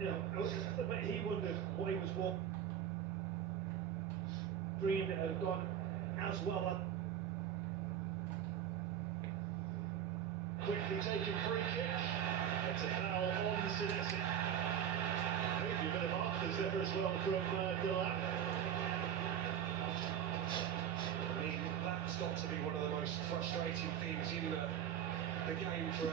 You know, but he wondered what he was dreamed it had gone as well. Quickly taken free kick. It's a foul on Senesi. Maybe a bit of afters there as well from Delap. I mean, that's got to be one of the most frustrating things in the game for a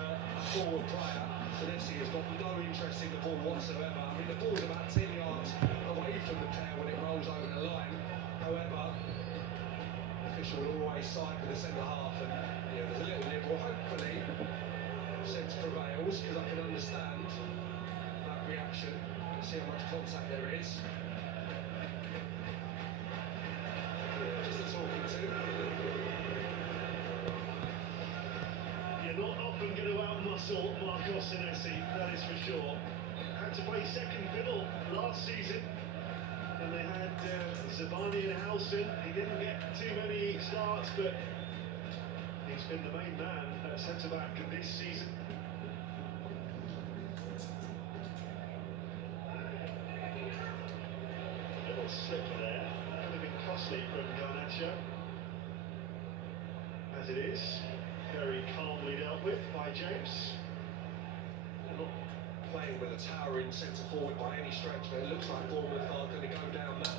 forward player. Senesi has got no interest in the ball whatsoever. I mean, the ball's about 10 yards away from the player when it rolls over the line. However, the official will always side with the centre half, and yeah, there's a little liberal. Hopefully, sense prevails, because I can understand that reaction. See how much contact there is. Yeah, just a talking to. You're not often going to outmuscle Marcos Senesi, that is for sure. Had to play second fiddle last season. And they had Zabani and Howson. He didn't get too many starts, but he's been the main man at centre-back this season. Little slip there. Could have been costly from Garnacho. As it is, very calmly dealt with by James. They're not playing with a towering centre forward by any stretch, but it looks like Bournemouth are going to go down that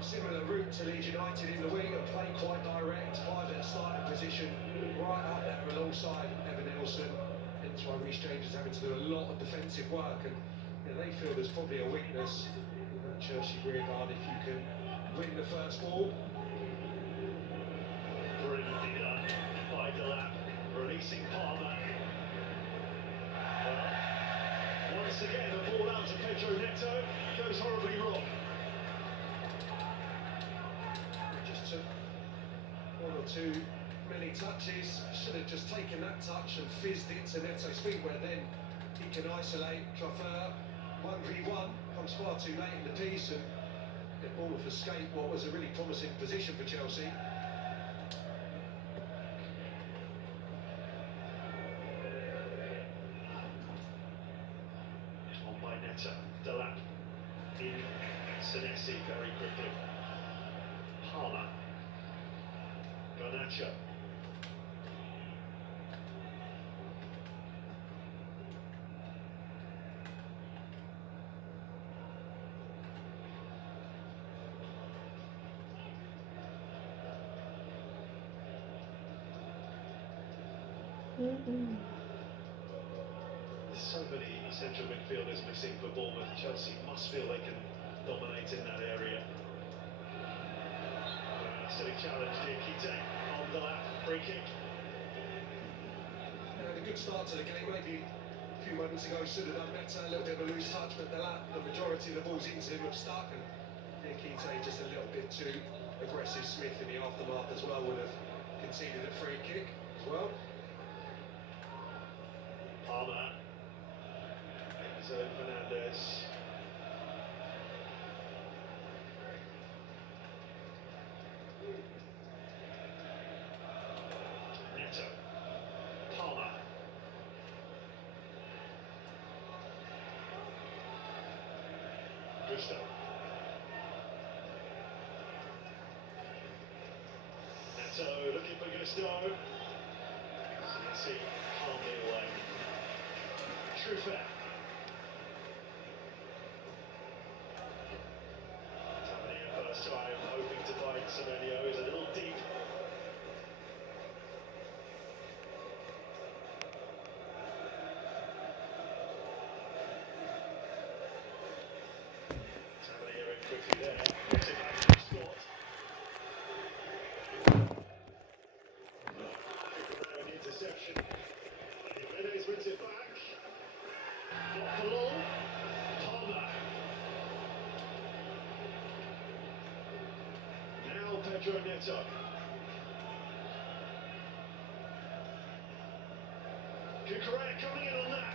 similar route to Leeds United in the week and play quite direct, five at starting position, right up there alongside Evan Nielsen. Hence why Reece James is having to do a lot of defensive work, and you know, they feel there's probably a weakness in that Chelsea rearguard if you can win the first ball. Brilliantly done by Delap, releasing Palmer. Well, once again, a ball out to Pedro Neto, goes horribly wrong. Just took one or two many touches, should have just taken that touch and fizzed it to Neto's feet, where then he can isolate Traffeur. 1v1, comes far too late in the piece, and the Bournemouth escape what was a really promising position for Chelsea. On by Neto, Delap in Senesi very quickly. Palmer, Garnacho. There's so many central midfielders missing for Bournemouth. Chelsea must feel they can dominate in that area. Silly challenge, Diakite on the lap, free kick. A good start to the game, maybe a few moments ago should have done better, a little bit of a loose touch, but the majority of the balls into him have stuck, and Diakite just a little bit too aggressive. Smith in the aftermath as well would have conceded a free kick as well. Palmer, Enzo Fernandez. Neto, Palmer. Gusto. Neto looking for Gusto. Senesi calmly away. Truffert. Tavernier first time hoping to find Semenyo, is a little deep. Tavernier in quickly there. Gets it back to Scott. An interception. Jimenez wins it back. Not for long. Palmer. Now Pedro Neto. Cucurella coming in on that.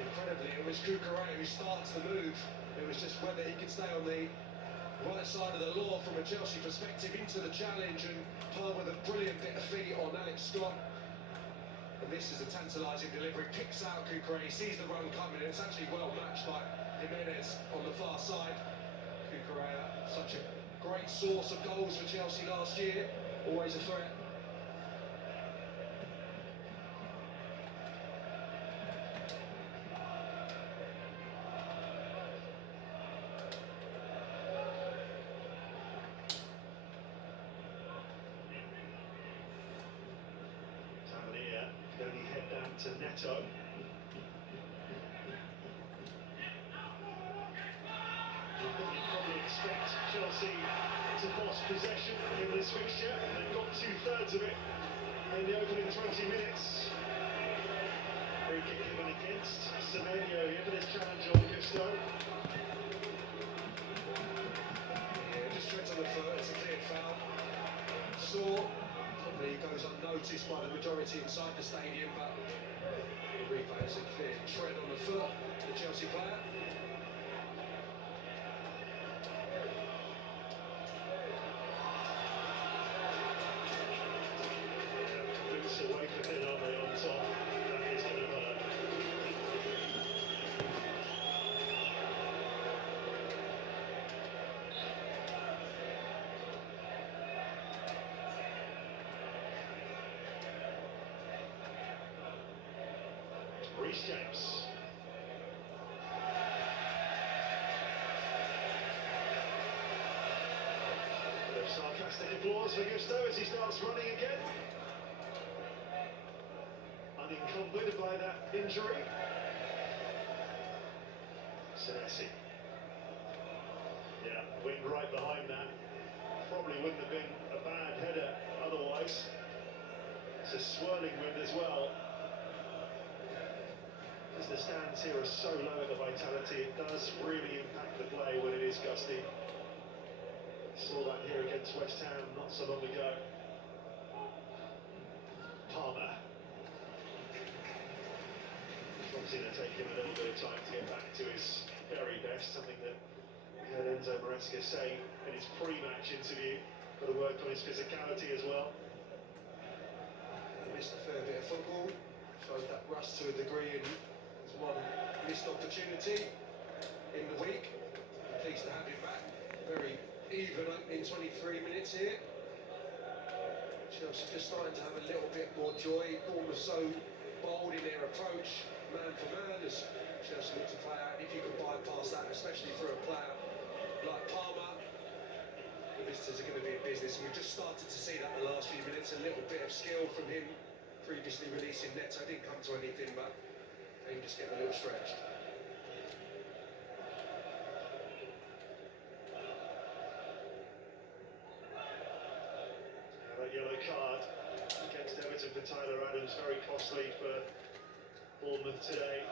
Incredibly, it was Cucurella who starts the move. It was just whether he could stay on the right side of the law from a Chelsea perspective into the challenge, and Palmer with a brilliant bit of feet on Alex Scott. And this is a tantalising delivery, kicks out Cucurella, he sees the run coming, and it's actually well matched by Jimenez on the far side. Cucurella, such a great source of goals for Chelsea last year, always a threat. Then he head down to Neto. You probably expect Chelsea to boss possession in this fixture. They've got 2/3 of it in the opening 20 minutes. Free kick given against Semenyo here for this challenge on Gusto. Yeah, just treads on the foot, it's a clear foul. Saw. Probably goes unnoticed by the majority inside the stadium, but the replay is a clear tread on the foot of the Chelsea player. Boots away from it, aren't they, on top? That is going to hurt. Reece James. Bit of sarcastic applause for Gusto as he starts running again. Unencumbered by that injury. Senesi. Yeah, wind right behind that. Probably wouldn't have been a bad header otherwise. It's a swirling wind as well. As the stands here are so low at the Vitality, it does really impact the play when it is gusty. Saw that here against West Ham not so long ago. Palmer. Obviously going to take him a little bit of time to get back to his very best, something that we heard Enzo Maresca say in his pre-match interview. Got to work on his physicality as well. He missed a fair bit of football, showed that rust to a degree, and one missed opportunity in the week. Pleased to have him back. Very even opening 23 minutes here. Chelsea just starting to have a little bit more joy. Bournemouth so bold in their approach, man for man, as Chelsea look to play out. If you can bypass that, especially for a player like Palmer, the visitors are going to be in business. And we've just started to see that in the last few minutes. A little bit of skill from him, previously releasing Neto. Didn't come to anything, but he just getting a little stretched. That yellow card against Everton for Tyler Adams, very costly for Bournemouth today.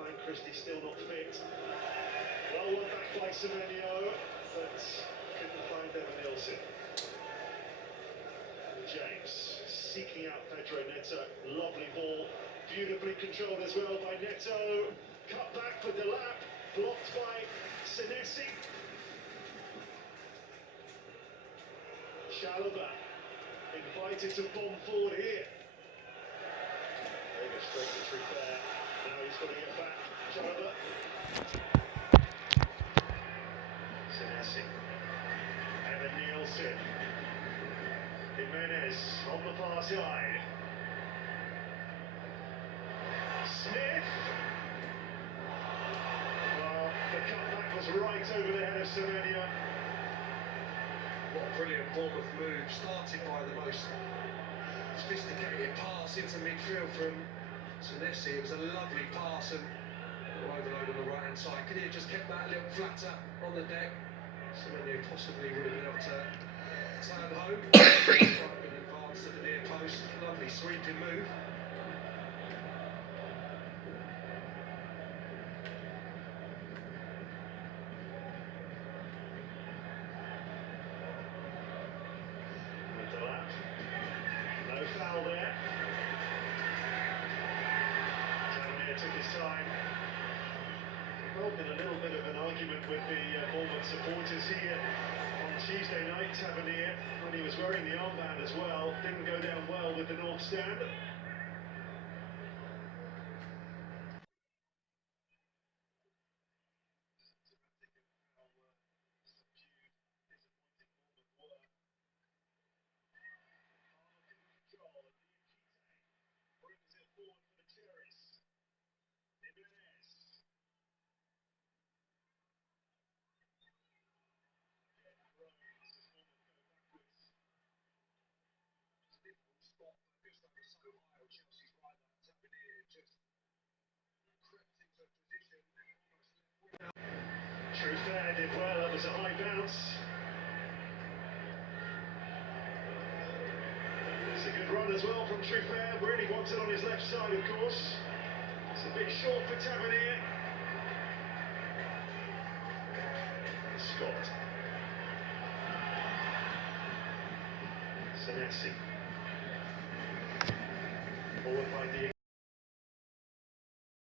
Ryan Christie still not fit. Well, one back by Semenyo, but couldn't find Evan Nielsen. James seeking out Pedro Neto. Lovely ball. Beautifully controlled as well by Neto. Cut back for Delap. Blocked by Senesi. Chalobah invited to bomb forward here. There goes straight to trick there. Now he's got to get back. Chalobah. Senesi. Evan Nielsen. Jimenez on the far side. Smith. Well, the cutback was right over the head of Semenyo. What a brilliant Bournemouth move, started by the most sophisticated pass into midfield from Senesi. It was a lovely pass and overload on the right hand side. Could he have just kept that a little flatter on the deck? Semenyo possibly would have been able to turn home. In advance to the near post. Lovely sweeping move. No foul there. Tavernier took his time. Involved in a little bit of an argument with the Bournemouth supporters here on Tuesday night. Tavernier, when he was wearing the armband as well, didn't go down well with the North Stand. run as well from Truffert. Really wants it on his left side, of course. It's a bit short for Tavernier. Scott. Senesi. Forward by Diego.